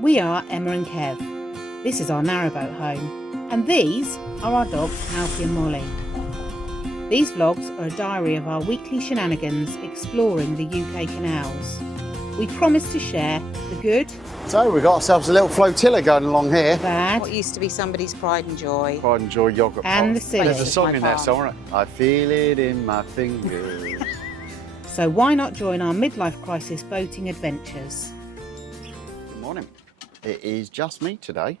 We are Emma and Kev. This is our narrowboat home, and these are our dogs Alfie and Molly. These vlogs are a diary of our weekly shenanigans exploring the UK canals. We promise to share the good, So we've got ourselves a little flotilla going along here. bad, What used to be somebody's pride and joy. Pride and joy yogurt and pot. the silly. There's a song My in there farm. somewhere. I feel it in my fingers. So why not join our midlife crisis boating adventures? Good morning. It is just me today.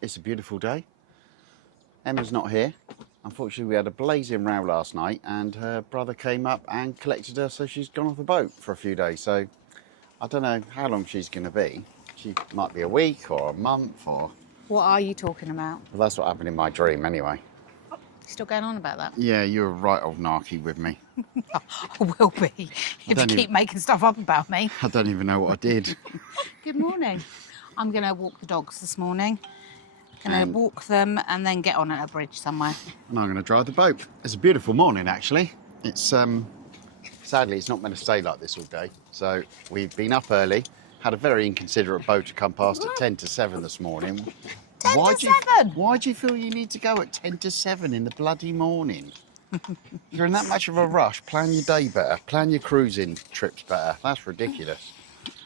It's a beautiful day. Emma's not here. Unfortunately, we had a blazing row last night and her brother came up and collected her, so she's gone off the boat for a few days. So I don't know how long she's going to be. She might be a week or a month or... What are you talking about? Well, that's what happened in my dream anyway. Still going on about that? Yeah, you're a right old narky with me. I will be, if you don't keep even- making stuff up about me. I don't even know what I did. Good morning. I'm going to walk the dogs this morning. Going And- to walk them and then get on at a bridge somewhere. And I'm going to drive the boat. It's a beautiful morning, actually. It's sadly it's not meant to stay like this all day. So we've been up early, had a very inconsiderate boat to come past at 10 to 7 this morning. 10 Why to do you- 7? Why do you feel you need to go at 10 to 7 in the bloody morning? You're in that much of a rush. Plan your day better. Plan your cruising trips better. That's ridiculous.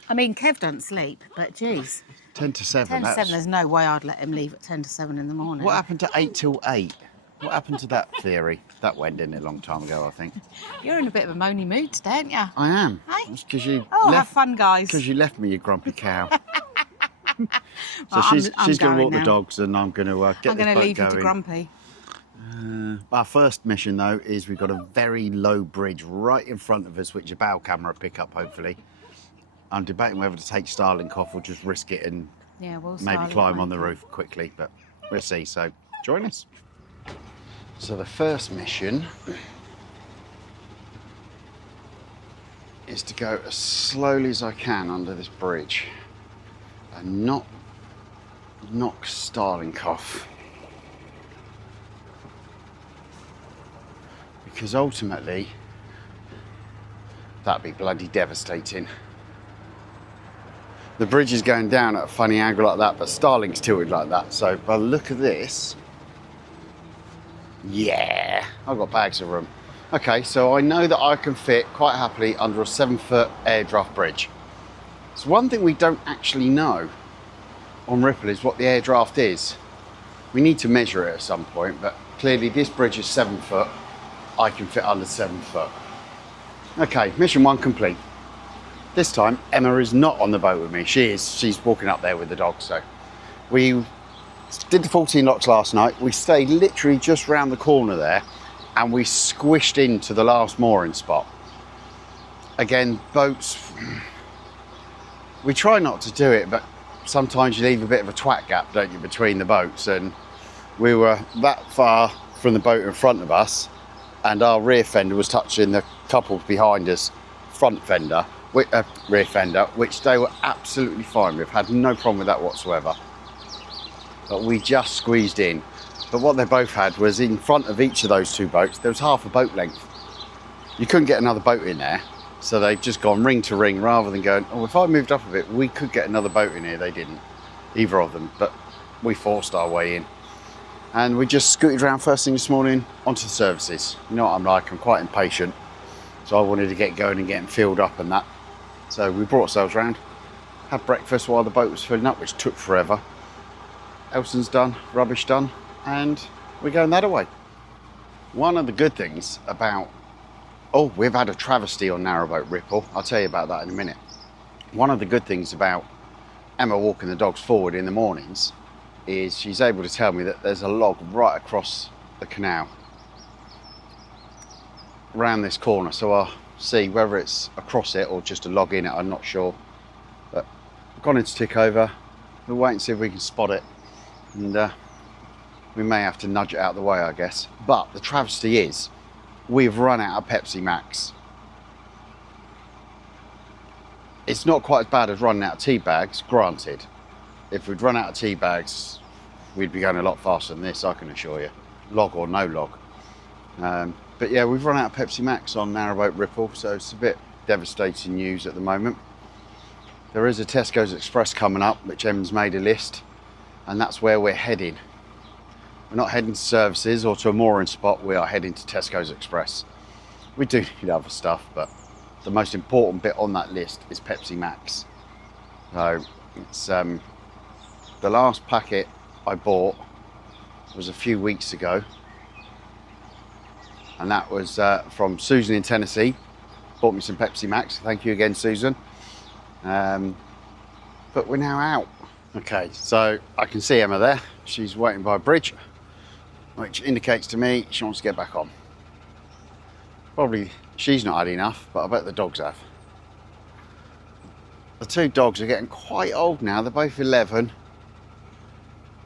I mean, Kev don't sleep, but geez. 10 to 7. 10 to that's... 7, there's no way I'd let him leave at 10 to 7 in the morning. What happened to 8 till 8? What happened to that theory? That went in a long time ago, I think. You're in a bit of a moany mood today, aren't you? I am. Hey? It's because you Oh, have left. fun, guys. Because you left me, you grumpy cow. So Well, she's I'm going to going walk the now. dogs, and I'm going to get I'm this going to boat leave you to going. Grumpy. Our first mission, though, is we've got a very low bridge right in front of us, which a bow camera will pick up, hopefully. I'm debating whether to take Starlink off or just risk it and Yeah, we'll maybe start climb it, on the won't we? roof quickly, but we'll see. So join us. So the first mission is to go as slowly as I can under this bridge and not knock Starlink off, because ultimately that'd be bloody devastating. The bridge is going down at a funny angle like that, but Starlink's tilted like that. So by the look of this, yeah, I've got bags of room. Okay, so I know that I can fit quite happily under a 7-foot air draft bridge. So one thing we don't actually know on Ripple is what the air draft is. We need to measure it at some point, but clearly this bridge is 7 foot. I can fit under 7 foot. Okay, mission 1 complete. This time, Emma is not on the boat with me. She's walking up there with the dog. So we did the 14 locks last night. We stayed literally just round the corner there and we squished into the last mooring spot. Again, boats, we try not to do it, but sometimes you leave a bit of a twat gap, don't you, between the boats. And we were that far from the boat in front of us and our rear fender was touching the couple behind us front fender. Rear fender, which they were absolutely fine with, had no problem with that whatsoever. But we just squeezed in. But what they both had was in front of each of those two boats, there was half a boat length. You couldn't get another boat in there, so they've just gone ring to ring rather than going, oh, if I moved up a bit, we could get another boat in here. They didn't, either of them, but we forced our way in. And we just scooted around first thing this morning onto the services. You know what I'm like, I'm quite impatient. So I wanted to get going and getting filled up and that. So we brought ourselves round, had breakfast while the boat was filling up, which took forever. Elson's done, rubbish done, and we're going that way. One of the good things about, we've had a travesty on Narrowboat Ripple. I'll tell you about that in a minute. One of the good things about Emma walking the dogs forward in the mornings is she's able to tell me that there's a log right across the canal around this corner, so I'll see whether it's across it or just a log in it, I'm not sure. But I've gone into tick over. We'll wait and see if we can spot it, and we may have to nudge it out of the way, I guess. But the travesty is we've run out of Pepsi Max. It's not quite as bad as running out of tea bags, granted. If we'd run out of tea bags, we'd be going a lot faster than this, I can assure you, log or no log. But yeah, we've run out of Pepsi Max on Narrowboat Ripple, so it's a bit devastating news at the moment. There is a Tesco's Express coming up, which Em's made a list, and that's where we're heading. We're not heading to services or to a mooring spot, we are heading to Tesco's Express. We do need other stuff, but the most important bit on that list is Pepsi Max. So it's the last packet I bought was a few weeks ago, and that was from Susan in Tennessee. Bought me some Pepsi Max. Thank you again, Susan. But we're now out. Okay, so I can see Emma there. She's waiting by a bridge, which indicates to me she wants to get back on. Probably she's not had enough, but I bet the dogs have. The two dogs are getting quite old now. They're both 11.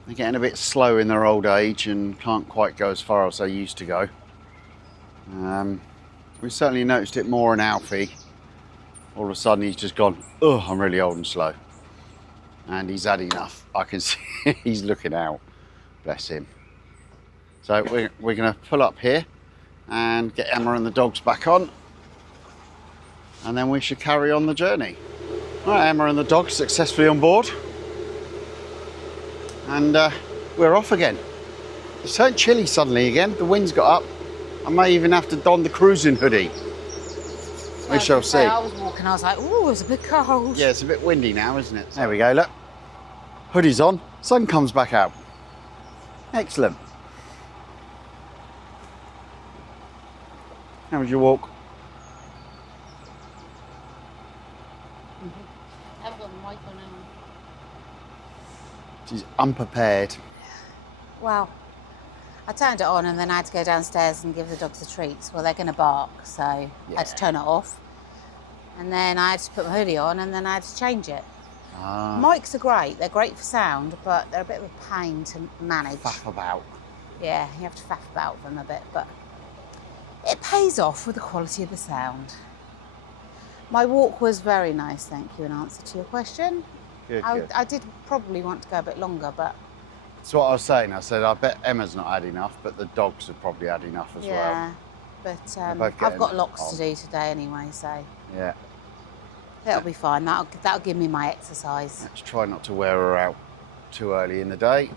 They're getting a bit slow in their old age and can't quite go as far as they used to go. We've certainly noticed it more in Alfie. All of a sudden he's just gone, oh, I'm really old and slow. And he's had enough. I can see he's looking out, bless him. So we're gonna pull up here and get Emma and the dogs back on, and then we should carry on the journey. All right, Emma and the dogs successfully on board. And we're off again. It's turned chilly suddenly again. The wind's got up. I may even have to don the cruising hoodie. We shall see. I was walking, I was like, oh, it's a bit cold. Yeah, it's a bit windy now, isn't it? There we go, look. Hoodie's on, sun comes back out. Excellent. How was your walk? I've got my mic on now. She's unprepared. Well, I turned it on and then I had to go downstairs and give the dogs the treats. Well, they're going to bark, so I had to turn it off. And then I had to put my hoodie on and then I had to change it. Mics are great. They're great for sound, but they're a bit of a pain to manage. Faff about. Yeah, you have to faff about them a bit, but it pays off with the quality of the sound. My walk was very nice, thank you, in answer to your question. Good, I, good. I did probably want to go a bit longer, but That's what I was saying. I said, I bet Emma's not had enough, but the dogs have probably had enough as well. yeah. But both I've got getting lots on. to do today anyway, so Yeah. that'll be fine. That'll give me my exercise. Let's try not to wear her out too early in the day.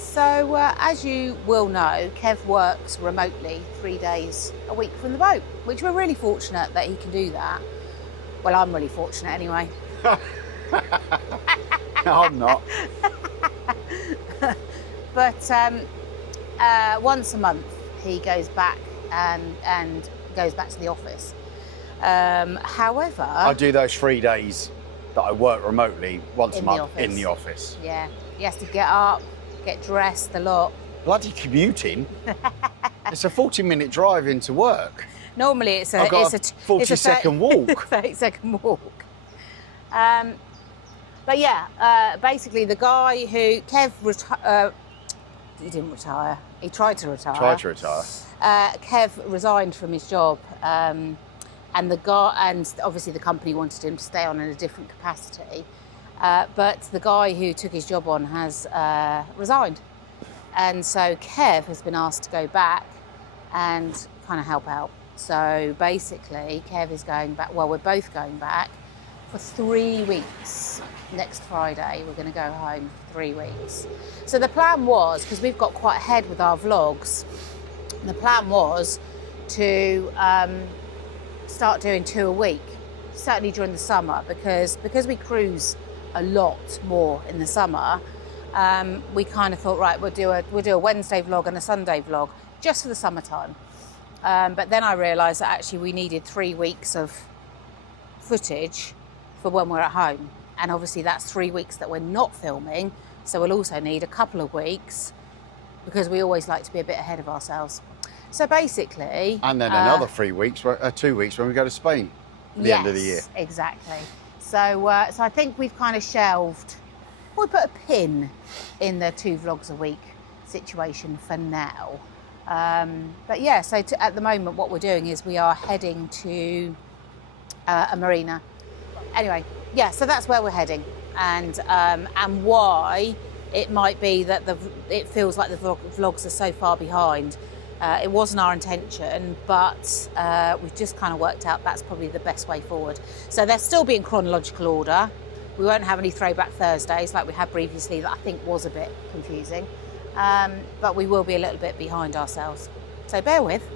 So, as you will know, Kev works remotely 3 days a week from the boat, which we're really fortunate that he can do that. Well, I'm really fortunate anyway. No, I'm not. But once a month he goes back and goes back to the office. However, I do those 3 days that I work remotely once a In the month office. in the office. yeah, he has to get up, get dressed a lot. Bloody commuting. It's a 40-minute drive into work. Normally it's a I've got it's a 40-second walk. 30-second walk. But yeah, basically the guy who he didn't retire. He tried to retire. Try to retire. Kev resigned from his job, and obviously the company wanted him to stay on in a different capacity. But the guy who took his job on has resigned, and so Kev has been asked to go back and kind of help out. So basically, Kev is going back. Well, we're both going back for 3 weeks. Next Friday, we're going to go home for 3 weeks. So the plan was, because we've got quite ahead with our vlogs, the plan was to start doing 2 a week, certainly during the summer, because we cruise a lot more in the summer. We kind of thought, right, we'll do a Wednesday vlog and a Sunday vlog just for the summertime. But then I realised that actually we needed 3 weeks of footage for when we're at home. And obviously that's 3 weeks that we're not filming. So we'll also need a couple of weeks because we always like to be a bit ahead of ourselves. So basically... And then another 3 weeks, 2 weeks when we go to Spain at the end of the year. Yes, exactly. So I think we've kind of shelved, we put a pin in the 2 vlogs a week situation for now. But yeah, so at the moment what we're doing is we are heading to a marina. Anyway, yeah, so that's where we're heading, and why it might be that it feels like the vlogs are so far behind. It wasn't our intention, but we've just kind of worked out that's probably the best way forward. So they'll still be in chronological order. We won't have any throwback Thursdays like we had previously that I think was a bit confusing. But we will be a little bit behind ourselves. So bear with.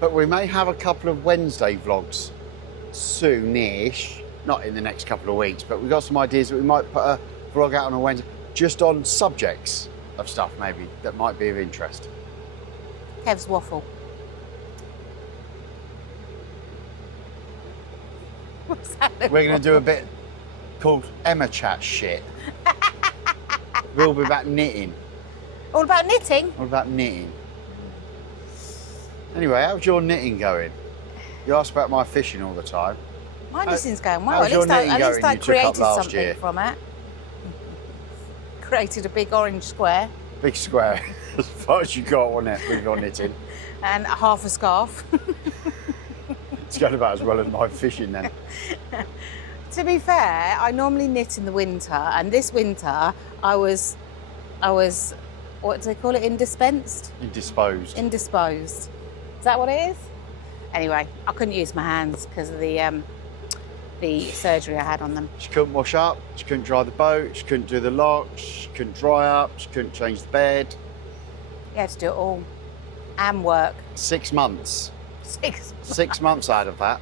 But we may have a couple of Wednesday vlogs soonish, not in the next couple of weeks, but we've got some ideas that we might put a vlog out on a Wednesday, just on subjects of stuff maybe that might be of interest. Kev's waffle. What's that? We're going to do a bit called Emma Chat shit. We'll be about knitting. All about knitting? All about knitting. Anyway, how's your knitting going? You ask about my fishing all the time. My knitting's going well. How's your knitting At least going I you took up created last something year? from it. Created a big orange square Big square. As far as you got on it with your knitting. and half a scarf. It's going about as well as my fishing then. To be fair, I normally knit in the winter, and this winter I was, what do they call it? Indisposed. Is that what it is? Anyway, I couldn't use my hands because of the surgery I had on them. She couldn't wash up, she couldn't dry the boat, she couldn't do the locks, she couldn't dry up, she couldn't change the bed. You had to do it all. And work. 6 months. 6 6 months out of that.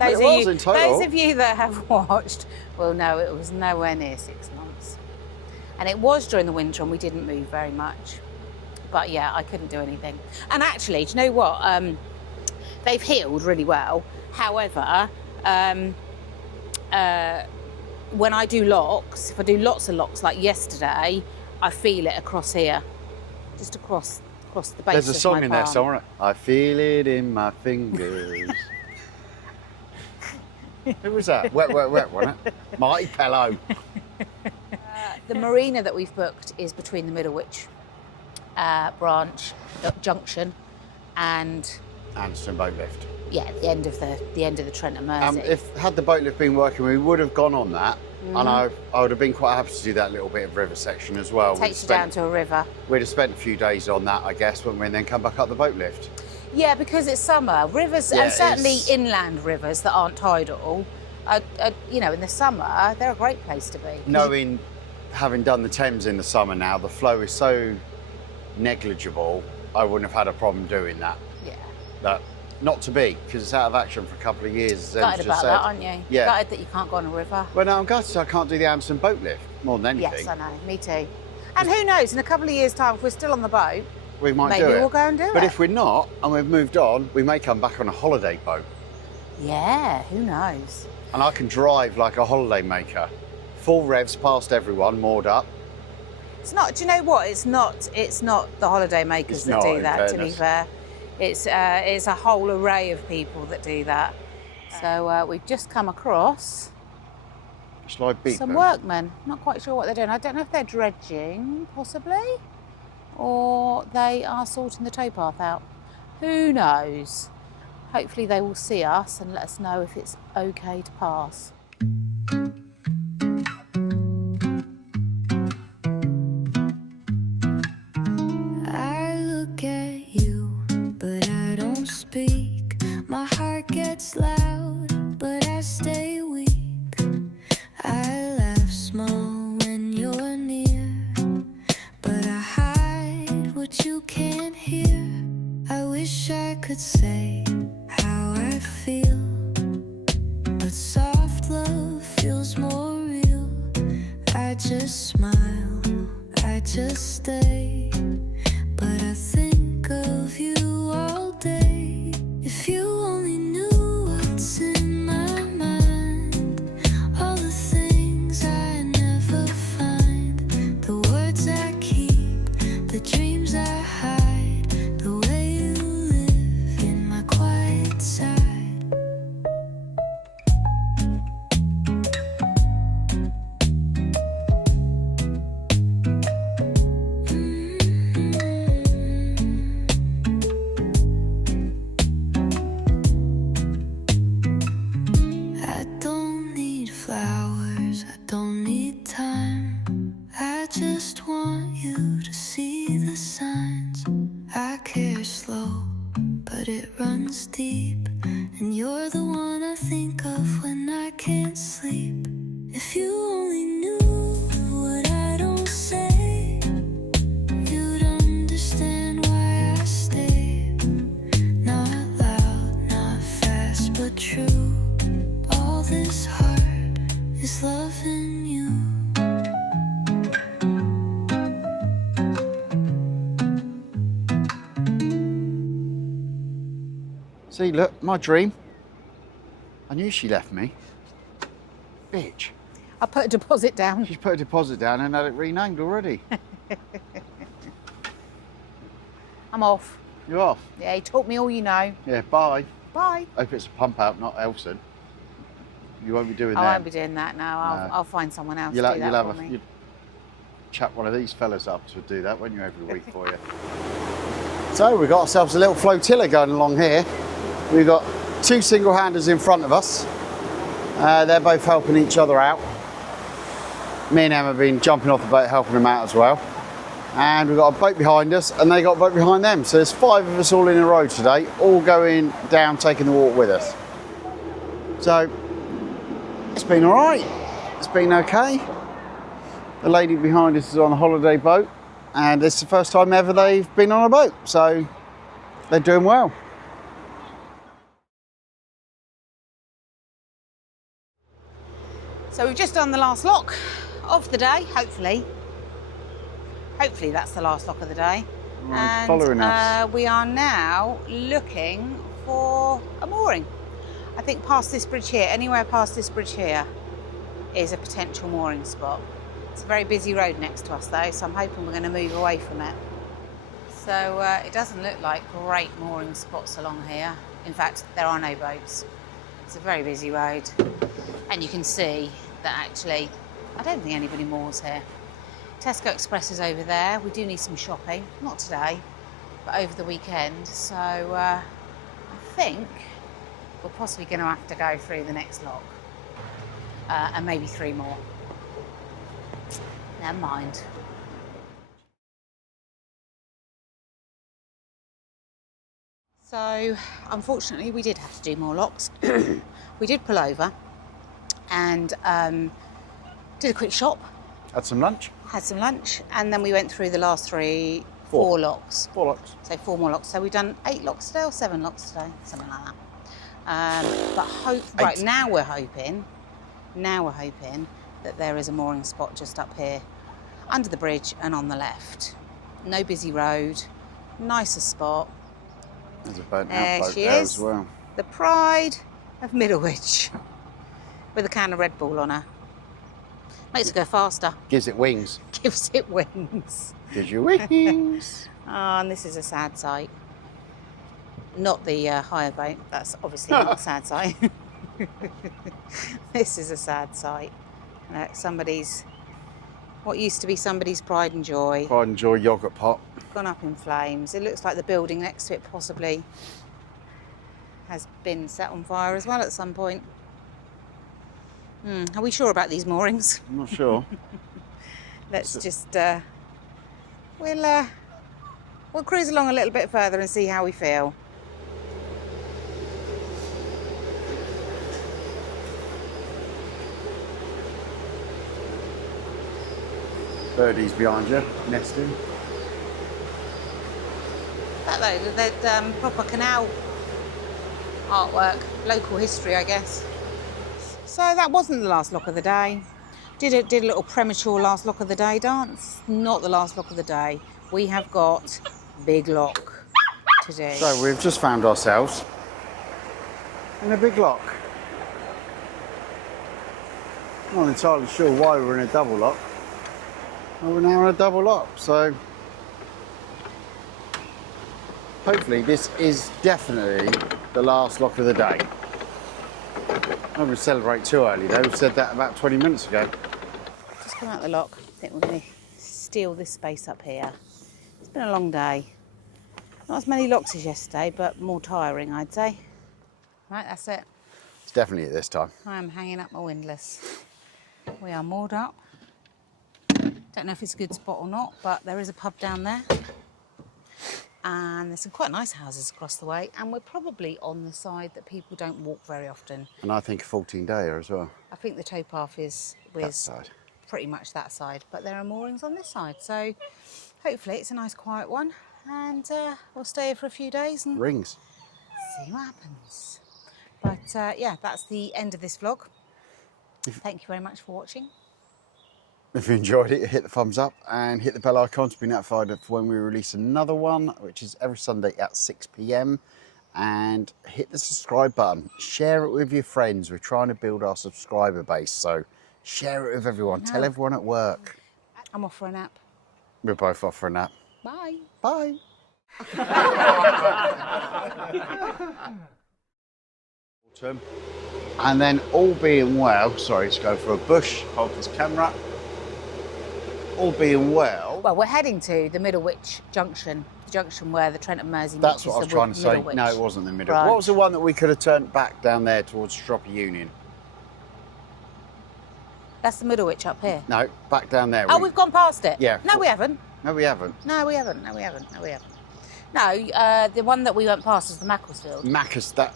Those in total. of you that have watched will know it was nowhere near 6 months. And it was during the winter and we didn't move very much. But yeah, I couldn't do anything. And actually, do you know what? They've healed really well. However, when I do locks, if I do lots of locks like yesterday, I feel it across here. Just across the base of my palm. There's a song in there somewhere. I feel it in my fingers. Who was that? Wet, wasn't it? Marty Pello. The marina that we've booked is between the Middlewich junction and Anderson boat lift. yeah, the end of the Trent and Mersey. Had the boat lift been working, we would have gone on that, and I would have been quite happy to do that little bit of river section as well. Takes you down to a river. We'd have spent a few days on that, I guess, wouldn't we, and then come back up the boat lift. Yeah, because it's summer. Rivers, Yeah, and certainly it's- inland rivers that aren't tidal, you know, in the summer, they're a great place to be. Knowing, having done the Thames in the summer now, the flow is so negligible, I wouldn't have had a problem doing that. Yeah. That not to be, because it's out of action for a couple of years. As Em's Gutted just about said. that, aren't you? Yeah. Gutted that you can't go on a river. Well, no, I'm gutted I can't do the Anderson boat lift more than anything. Yes, I know. Me too. And who knows? In a couple of years' time, if we're still on the boat, We might maybe do it. we'll go and do But it. if we're not, and we've moved on, we may come back on a holiday boat. Yeah, who knows? And I can drive like a holiday maker. Full revs past everyone, moored up. It's not. Do you know what? It's not the holiday makers It's that not, do in that. To be fairness. fair, it's a whole array of people that do that. So we've just come across Shall I beat some them? workmen. Not quite sure what they're doing. I don't know if they're dredging, possibly, or they are sorting the towpath out. Who knows? Hopefully they will see us and let us know if it's okay to pass. I look at you, but I don't speak. My heart gets loud, but I stay weak. your smile, I just stay. But I think of you all day. If you only knew what's in my mind, all the things I never find, the words I keep, the dreams I hide, the way you live in my quiet side. I don't need flowers, I don't need time. I just want you to see the signs. I care slow, but it runs deep. And you're the one I think of when I can't sleep. If you only knew what I don't say, you'd understand why I stay. Not loud, not fast, but true. All this heart is loving you. See, look, my dream. I knew she left me. Bitch. I'll put a deposit down. She's put a deposit down and had it renamed already. I'm off. You're off? Yeah, you taught me all you know. Yeah, bye. Bye. Hope it's a pump out, not Elson. You won't be doing that. I won't be doing that now. I'll find someone else to do that for me. You'll chat one of these fellas up to do that, won't you, every week for you? So we've got ourselves a little flotilla going along here. We've got two single-handers in front of us. They're both helping each other out. Me and Em have been jumping off the boat helping them out as well. And we've got a boat behind us and they got a boat behind them. So there's 5 of us all in a row today, all going down, taking the walk with us. So it's been all right. It's been okay. The lady behind us is on a holiday boat and it's the first time ever they've been on a boat. So they're doing well. So we've just done the last lock of the day, hopefully. Hopefully that's the last lock of the day. Right, And following us. we are now looking for a mooring. I think past this bridge here, anywhere past this bridge here, is a potential mooring spot. It's a very busy road next to us though, so I'm hoping we're going to move away from it. So it doesn't look like great mooring spots along here. In fact, there are no boats. It's a very busy road. And you can see that actually, I don't think anybody moors here. Tesco Express is over there. We do need some shopping, not today, but over the weekend. So I think we're possibly going to have to go through the next lock and maybe 3 more. Never mind. So unfortunately we did have to do more locks. We did pull over and did a quick shop. Had some lunch? Had some lunch, and then we went through the last 4 locks. 4 locks. So 4 more locks. So we've done 8 locks today or 7 locks today, something like that. But right now we're hoping that there is a mooring spot just up here, under the bridge and on the left. No busy road, nicer spot. There's a boat There out boat she there is. as well. The pride of Middlewich, with a can of Red Bull on her. Makes it go faster. Gives it wings. Gives it wings. Gives you wings. Oh, and this is a sad sight. Not the hire boat. That's obviously not a sad sight. This is a sad sight. What used to be somebody's pride and joy, Pride and Joy yogurt pot. gone up in flames. It looks like the building next to it possibly has been set on fire as well at some point. Are we sure about these moorings? I'm not sure. Let's just we'll cruise along a little bit further and see how we feel. Birdies behind you, nesting. That though, that proper canal artwork, local history, I guess. So that wasn't the last lock of the day. Did a little premature last lock of the day dance. Not the last lock of the day. We have got big lock to do. So we've just found ourselves in a big lock. Not entirely sure why we're in a double lock. Well, we're now in a double lock, so hopefully this is definitely the last lock of the day. I don't celebrate too early though, we said that about 20 minutes ago. Just come out the lock. I think we're going to steal this space up here. It's been a long day. Not as many locks as yesterday, but more tiring, I'd say. Right, that's it. It's definitely at this time. I am hanging up my windlass. We are moored up. Don't know if it's a good spot or not, but there is a pub down there. And there's some quite nice houses across the way, and we're probably on the side that people don't walk very often. And I think a 14-dayer as well. I think the towpath is That side. pretty much that side, but there are moorings on this side, so hopefully it's a nice quiet one, and we'll stay here for a few days and Rings. see what happens. But yeah, that's the end of this vlog. Thank you very much for watching. If you enjoyed it, hit the thumbs up and hit the bell icon to be notified of when we release another one, which is every Sunday at 6 p.m. And hit the subscribe button. Share it with your friends. We're trying to build our subscriber base, so share it with everyone. Tell everyone at work. I'm off for a nap. We're both off for a nap. Bye. Bye. Autumn. And then all being well, sorry to go for a bush, hold this camera. All being well. Well, we're heading to the Middlewich Junction, the junction where the Trent and Mersey That's meets what I was the trying to say. Middlewich No, it wasn't the middle. branch. What was the one that we could have turned back down there towards Stropper Union? That's the Middlewich up here. No, back down there. Oh, we've gone past it? Yeah. No, we haven't. No, we haven't. No, we haven't. No, we haven't. No, we haven't. No, the one that we went past is the Macclesfield. Macca's, that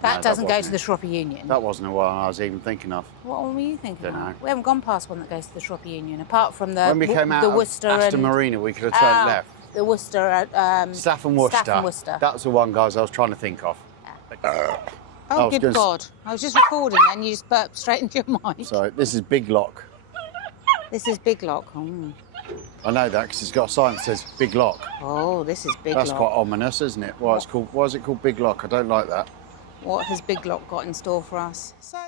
That no, doesn't go wasn't to it. the Shropper Union. That wasn't the one I was even thinking of. What one were you thinking Dunno. of? We haven't gone past one that goes to the Shropper Union, apart from the When we came out the of Worcester Aston and Marina, we could have turned left. the Worcester Staff and Worcester. Staff and Worcester. That's the one, guys, I was trying to think of. I Oh, was good gonna s- God. I was just recording and you just burped straight into your mic. So this is Big Lock. This is Big Lock. Oh, I know that because it's got a sign that says Big Lock. oh this is Big That's Lock. quite ominous, isn't it? Why is it called Big Lock? I don't like that. What has Big Lock got in store for us? So